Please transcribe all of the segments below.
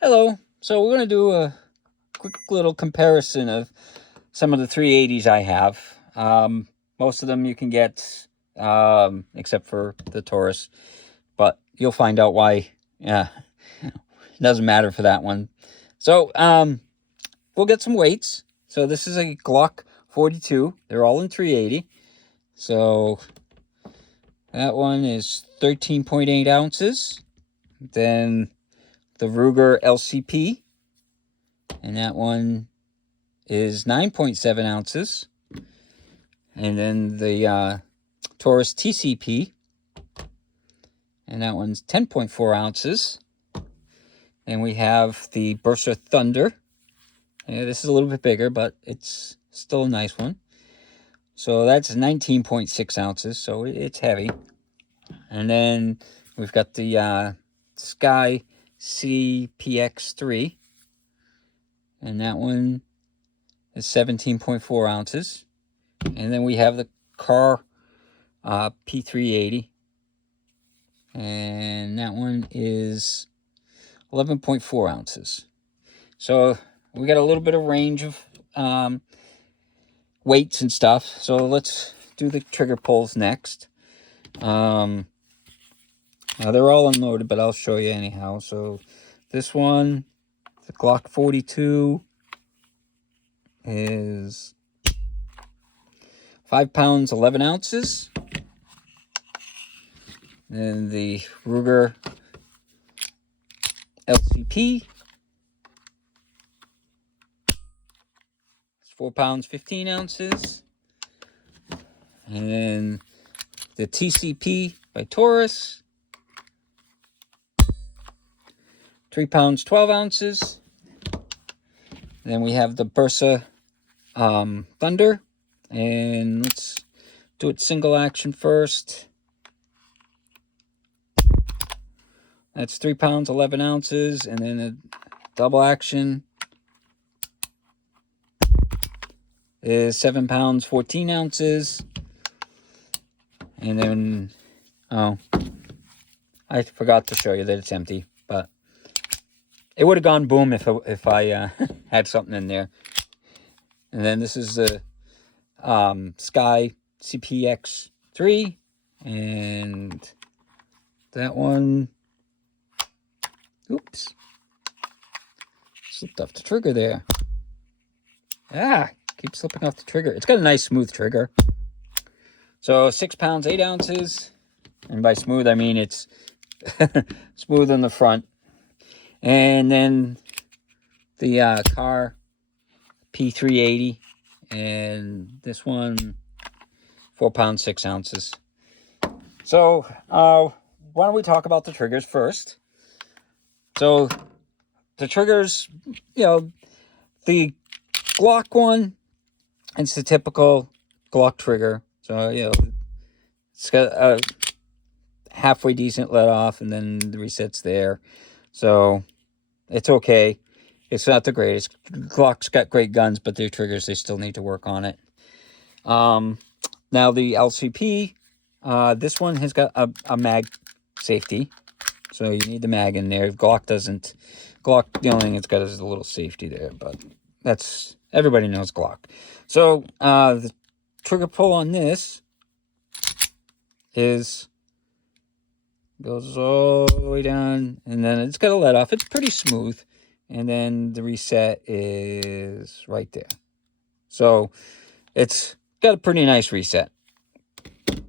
Hello. So we're going to do a quick little comparison of some of the 380s I have. Most of them you can get, except for the Taurus, but you'll find out why. Yeah, it doesn't matter for that one. So we'll get some weights. So this is a Glock 42. They're all in 380. So that one is 13.8 ounces. Then the Ruger LCP, and that one is 9.7 ounces. And then the Taurus TCP, and that one's 10.4 ounces. And we have the Bersa Thunder. Yeah, this is a little bit bigger, but it's still a nice one. So that's 19.6 ounces, so it's heavy. And then we've got the Sky CPX3, and that one is 17.4 ounces. And then we have the Car P380, and that one is 11.4 ounces. So we got a little bit of range of weights and stuff. So let's do the trigger pulls next. Now they're all unloaded, but I'll show you anyhow. So this one, the Glock 42, is 5 pounds 11 ounces. Then the Ruger LCP, 4 pounds 15 ounces. And then the TCP by Taurus, 3 pounds 12 ounces. And then we have the Bersa Thunder, and let's do it single action first. That's 3 pounds 11 ounces. And then a double action is 7 pounds 14 ounces. And then, oh, I forgot to show you that it's empty, but it would have gone boom if I had something in there. And then this is the Sky CPX3, and that one, oops, slipped off the trigger there. Keep slipping off the trigger. It's got a nice smooth trigger. So 6 pounds 8 ounces, and by smooth I mean it's smooth on the front. And then the Car P380, and this one 4 pounds 6 ounces. So why don't we talk about the triggers first? So the triggers, the Glock one, it's the typical Glock trigger. So it's got a halfway decent let off, and then the reset's there. So it's okay. It's not the greatest. Glock's got great guns, but their triggers, they still need to work on it. Now the LCP, this one has got a mag safety. So you need the mag in there. Glock doesn't. Glock, the only thing it's got is a little safety there, but that's, everybody knows Glock. So the trigger pull on this goes all the way down, and then it's got a let off. It's pretty smooth, and then the reset is right there. So it's got a pretty nice reset,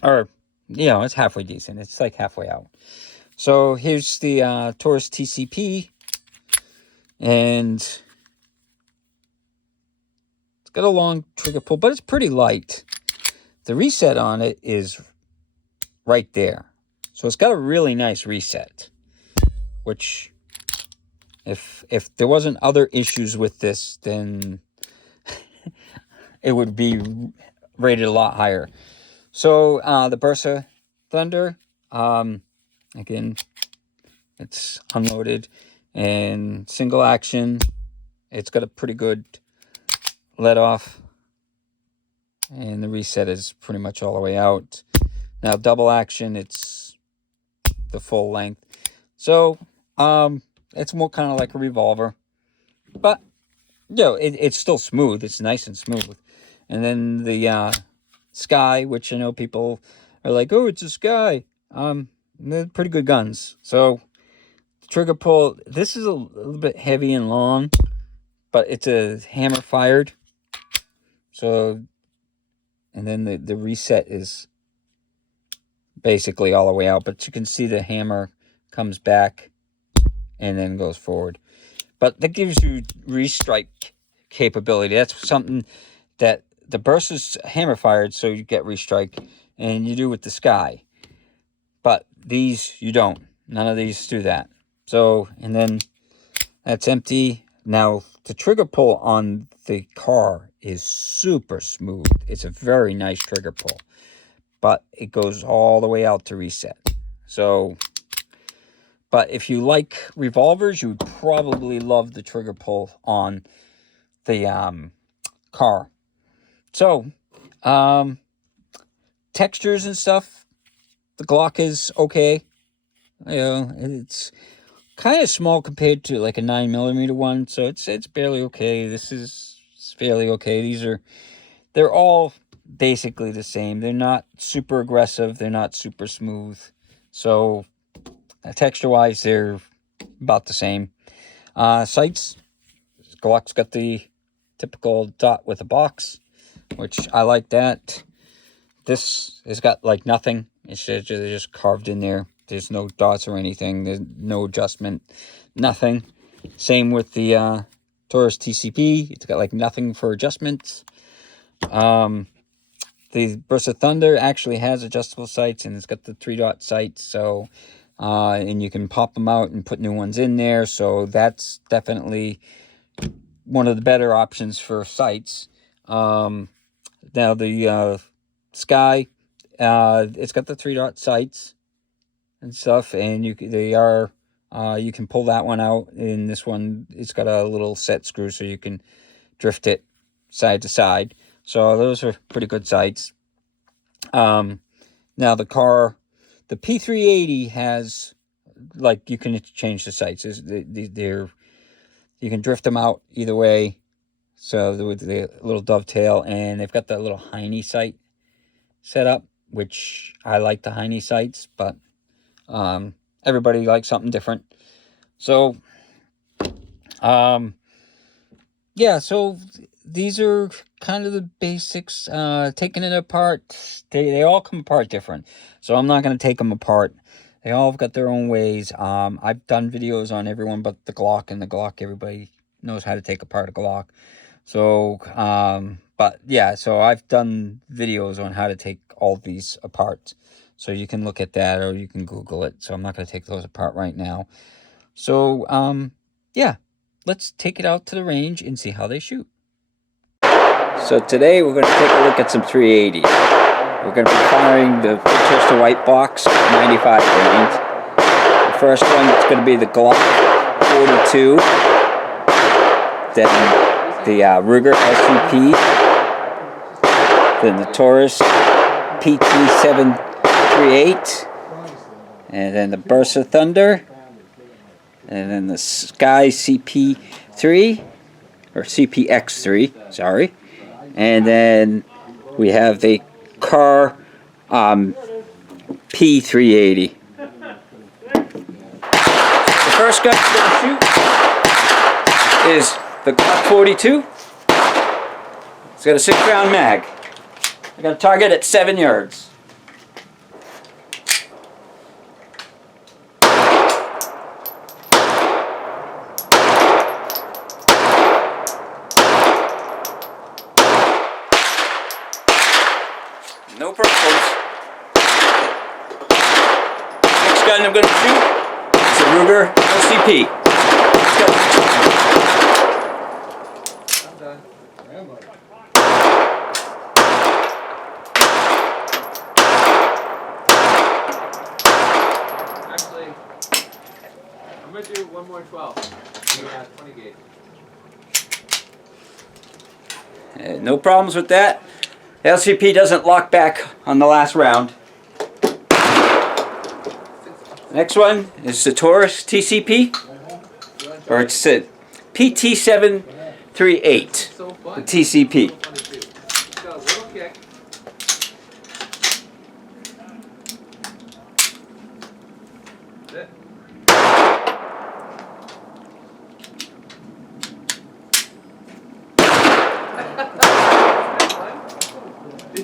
or it's halfway decent. It's like halfway out. So here's the Taurus TCP, and it's got a long trigger pull, but it's pretty light. The reset on it is right there. So it's got a really nice reset, which if there wasn't other issues with this, then it would be rated a lot higher. So the Bersa Thunder, again, it's unloaded and single action. It's got a pretty good let off, and the reset is pretty much all the way out. Now double action, it's the full length. So it's more kind of like a revolver, but it's still smooth. It's nice and smooth. And then the Sky, which I know people are like, oh, it's a Sky. They're pretty good guns. So the trigger pull, this is a little bit heavy and long, but it's a hammer fired. So, and then the reset is basically all the way out, but you can see the hammer comes back and then goes forward. But that gives you restrike capability. That's something that the burst is hammer fired, so you get restrike, and you do with the Sky. But these, you don't. None of these do that. So, and then that's empty. Now, the trigger pull on the car is super smooth. It's a very nice trigger pull. But it goes all the way out to reset. So, but if you like revolvers, you would probably love the trigger pull on the car. So, textures and stuff, the Glock is okay. You know, it's kind of small compared to like a 9mm one, so it's barely okay. This is fairly okay. They're all basically the same. They're not super aggressive. They're not super smooth. So texture-wise, they're about the same. Sights, Glock's got the typical dot with a box, which I like that. This has got like nothing. It's just carved in there. There's no dots or anything. There's no adjustment. Nothing. Same with the Taurus TCP. It's got like nothing for adjustments. The Burst of Thunder actually has adjustable sights, and it's got the 3-dot sights. So, and you can pop them out and put new ones in there. So that's definitely one of the better options for sights. Now the Sky, it's got the 3-dot sights and stuff, and you can pull that one out. In this one, it's got a little set screw, so you can drift it side to side. So those are pretty good sights. Now the car, the P380 has, like, you can change the sights. You can drift them out either way. So with the little dovetail, and they've got that little Heine sight set up, which I like the Heine sights, but everybody likes something different. So, yeah, so these are kind of the basics. Taking it apart, they all come apart different. So I'm not going to take them apart. They all have got their own ways. I've done videos on everyone but the Glock, and the Glock, everybody knows how to take apart a Glock. So, but yeah, so I've done videos on how to take all these apart. So you can look at that, or you can Google it. So I'm not going to take those apart right now. So, yeah, let's take it out to the range and see how they shoot. So today we're going to take a look at some 380s. We're going to be firing the Winchester White Box 95 rounds. The first one is going to be the Glock 42. Then the Ruger SCP. Then the Taurus PT738. And then the Burst of Thunder. And then the Sky CP3. Or CPX3, sorry. And then we have the Car P380. The first gun we're going to shoot is the Glock 42. It's got a 6-round mag. I got a target at 7 yards. No problems. Next gun I'm going to shoot is a Ruger LCP. Let's go. I'm done. Actually, I'm going to do one more 12. Yeah, 20 gauge. No problems with that. LCP doesn't lock back on the last round. Next one is the Taurus TCP. or it's PT738, So fun. the TCP. So fun to do. Got a little kick. That's it.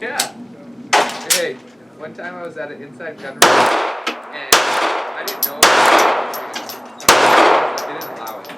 Yeah. Hey, one time I was at an inside gun range and I didn't know it didn't allow it.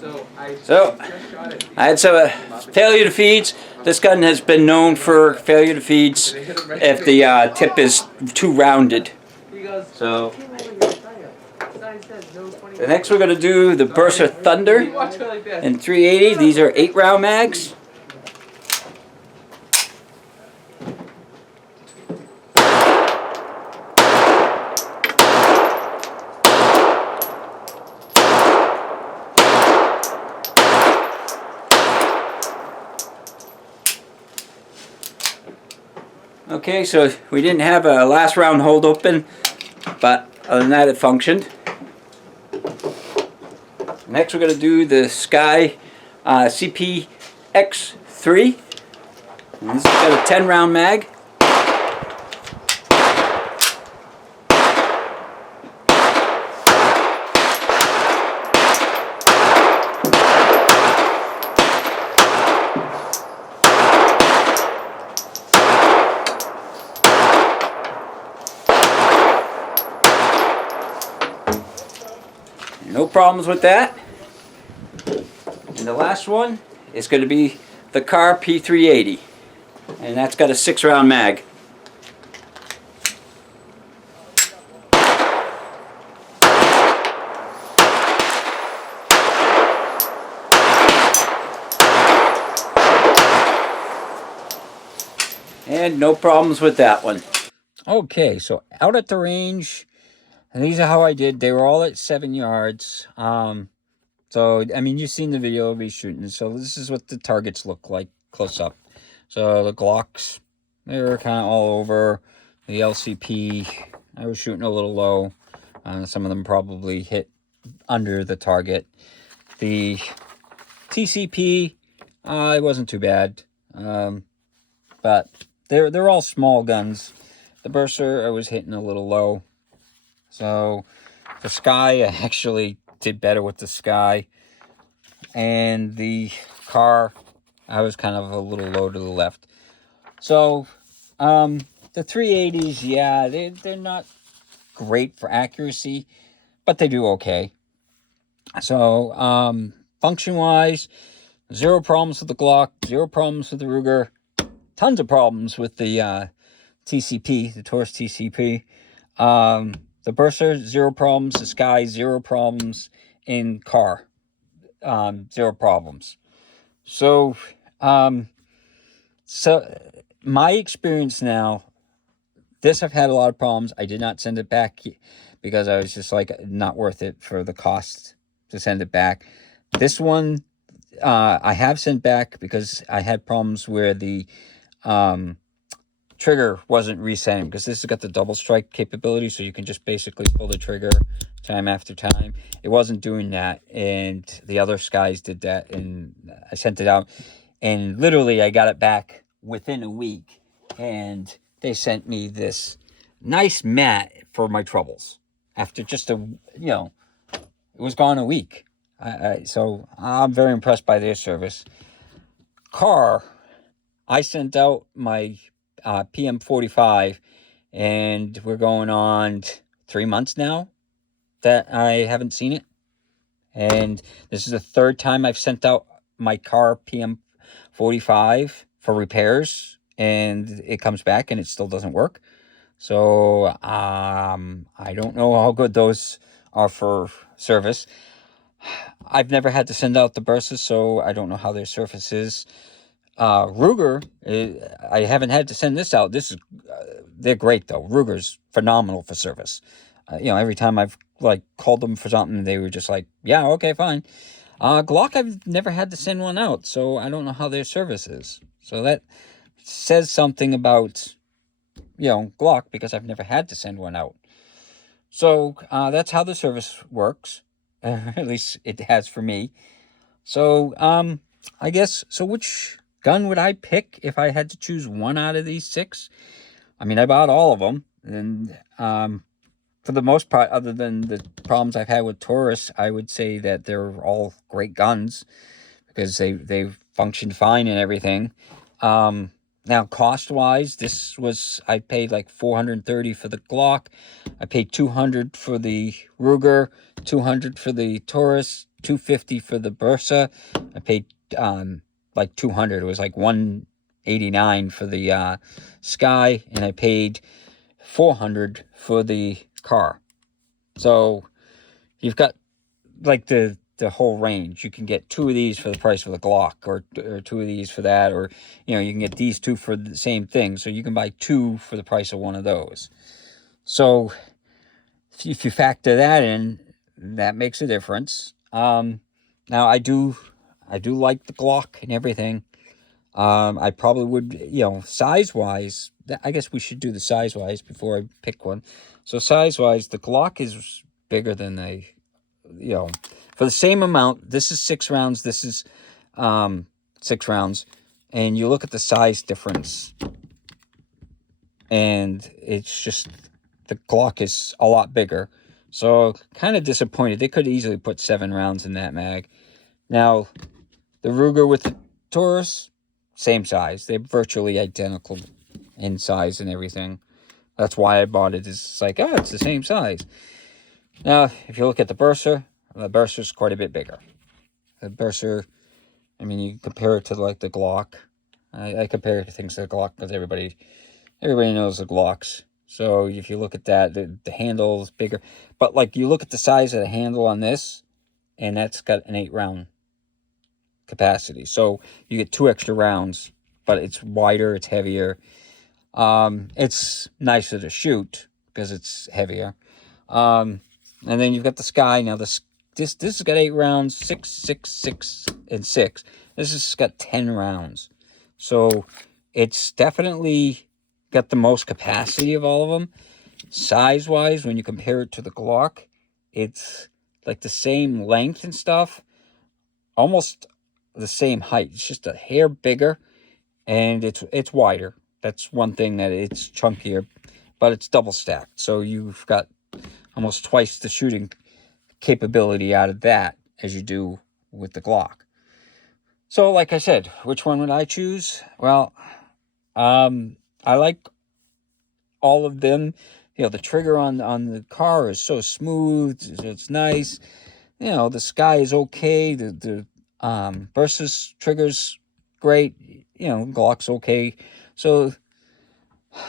So I just shot it. I had some failure to feeds. This gun has been known for failure to feeds if the tip is too rounded. He goes, So sign says no 20. the next we're going to do the Bersa Thunder Watch it like this. in 380. These are 8-round mags. Okay, so we didn't have a last round hold open, but other than that it functioned. Next we're going to do the Sky CP-X3. And this has got a 10-round mag. No problems with that. And the last one is going to be the Kahr P380. And that's got a 6-round mag. And no problems with that one. Okay, so out at the range, and these are how I did. They were all at 7 yards. So, I mean, you've seen the video of me shooting. So this is what the targets look like close up. So the Glocks, they were kind of all over. The LCP, I was shooting a little low. Some of them probably hit under the target. The TCP, it wasn't too bad. But they're all small guns. The Bersa, I was hitting a little low. So the Sky, I actually did better with the Sky. And the Kahr, I was kind of a little low to the left. So the 380s, yeah, they're not great for accuracy, but they do okay. So function-wise, zero problems with the Glock, zero problems with the Ruger, tons of problems with the TCP, the Taurus TCP. The Bersa, zero problems. The Sky, zero problems. In Kahr, zero problems. So, my experience now, this I've had a lot of problems. I did not send it back because I was just like, not worth it for the cost to send it back. This one, I have sent back because I had problems where the trigger wasn't resetting, because this has got the double strike capability, so you can just basically pull the trigger time after time. It wasn't doing that, and the other Skies did that, and I sent it out, and literally I got it back within a week, and they sent me this nice mat for my troubles after just it was gone a week. So I'm very impressed by their service. Kahr, I sent out my PM45, and we're going on 3 months now that I haven't seen it. And this is the third time I've sent out my Kahr PM45 for repairs, and it comes back and it still doesn't work. So I don't know how good those are for service. I've never had to send out the Bersas, so I don't know how their service is. Ruger, I haven't had to send this out. They're great though. Ruger's phenomenal for service. Every time I've called them for something, they were just like, yeah, okay, fine. Glock, I've never had to send one out, so I don't know how their service is. So that says something about, Glock, because I've never had to send one out. So that's how the service works. At least it has for me. So, I guess, so which gun would I pick if I had to choose one out of these six? I mean, I bought all of them, and for the most part, other than the problems I've had with Taurus, I would say that they're all great guns because they functioned fine and everything. Now, cost wise, I paid like 430 for the Glock. I paid 200 for the Ruger, 200 for the Taurus, 250 for the Bursa. I paid like 200. It was like 189 for the Sky, and I paid 400 for the car. So you've got like the whole range. You can get two of these for the price of the Glock, or two of these for that, or you can get these two for the same thing. So you can buy two for the price of one of those. So if you factor that in, that makes a difference. Now I do like the Glock and everything. I probably would, size wise. I guess we should do the size wise before I pick one. So size wise, the Glock is bigger than for the same amount. This is 6 rounds. This is 6 rounds, and you look at the size difference, and it's just the Glock is a lot bigger. So kind of disappointed. They could easily put 7 rounds in that mag. Now, the Ruger with the Taurus, same size. They're virtually identical in size and everything. That's why I bought it. It's like, it's the same size. Now, if you look at the Bursa is quite a bit bigger. The Bursa, I mean, you compare it to like the Glock. I compare it to things like the Glock because everybody knows the Glocks. So if you look at that, the handle is bigger. But like you look at the size of the handle on this, and that's got an 8-round capacity. So you get 2 extra rounds, but it's wider, it's heavier. It's nicer to shoot because it's heavier. And then you've got the Sky. Now this has got 8 rounds, 6, 6, 6, and 6. This has got 10 rounds. So it's definitely got the most capacity of all of them. Size-wise, when you compare it to the Glock, it's like the same length and stuff. Almost the same height. It's just a hair bigger, and it's wider. That's one thing, that it's chunkier, but it's double stacked. So you've got almost twice the shooting capability out of that as you do with the Glock. So like I said, which one would I choose? Well, I like all of them. The trigger on the car is so smooth. It's nice. The Sky is okay. The Bursa's trigger's great. Glock's okay. So,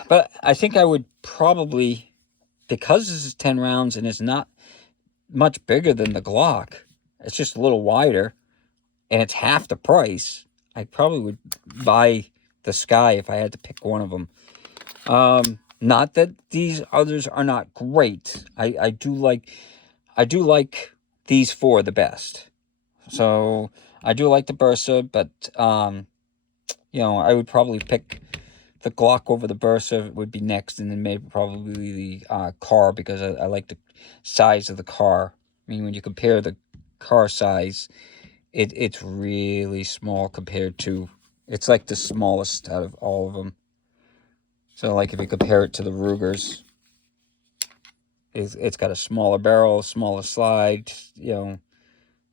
but I think I would probably, because this is 10 rounds and it's not much bigger than the Glock, it's just a little wider, and it's half the price, I probably would buy the Sky if I had to pick one of them. Not that these others are not great. I do like these four the best. So I do like the Bursa, but I would probably pick the Glock over the Bursa would be next, and then maybe probably the car, because I like the size of the car. I mean, when you compare the car size, it's really small compared to, it's like the smallest out of all of them. So like if you compare it to the Rugers, it's got a smaller barrel, smaller slide, and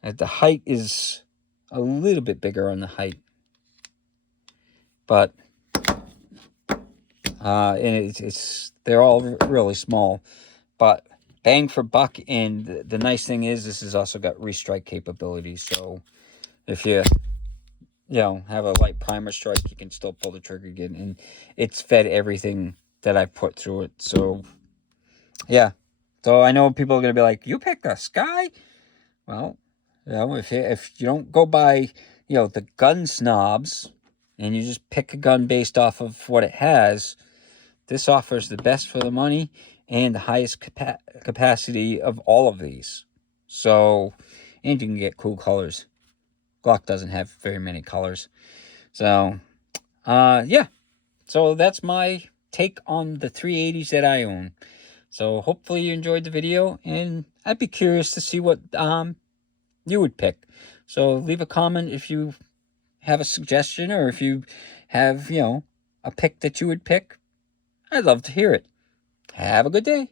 the height is a little bit bigger on the height, but and they're all really small, but bang for buck. And the nice thing is, this has also got restrike capability. So if you have a light primer strike, you can still pull the trigger again, and it's fed everything that I put through it. So yeah. So I know people are gonna be like, "You picked a Sky?" Well, if you don't go by the gun snobs, and you just pick a gun based off of what it has, this offers the best for the money and the highest capacity of all of these. So, and you can get cool colors. Glock doesn't have very many colors. So, yeah. So that's my take on the 380s that I own. So hopefully you enjoyed the video, and I'd be curious to see what you would pick. So leave a comment if you have a suggestion, or if you have, a pick that you would pick. I'd love to hear it. Have a good day.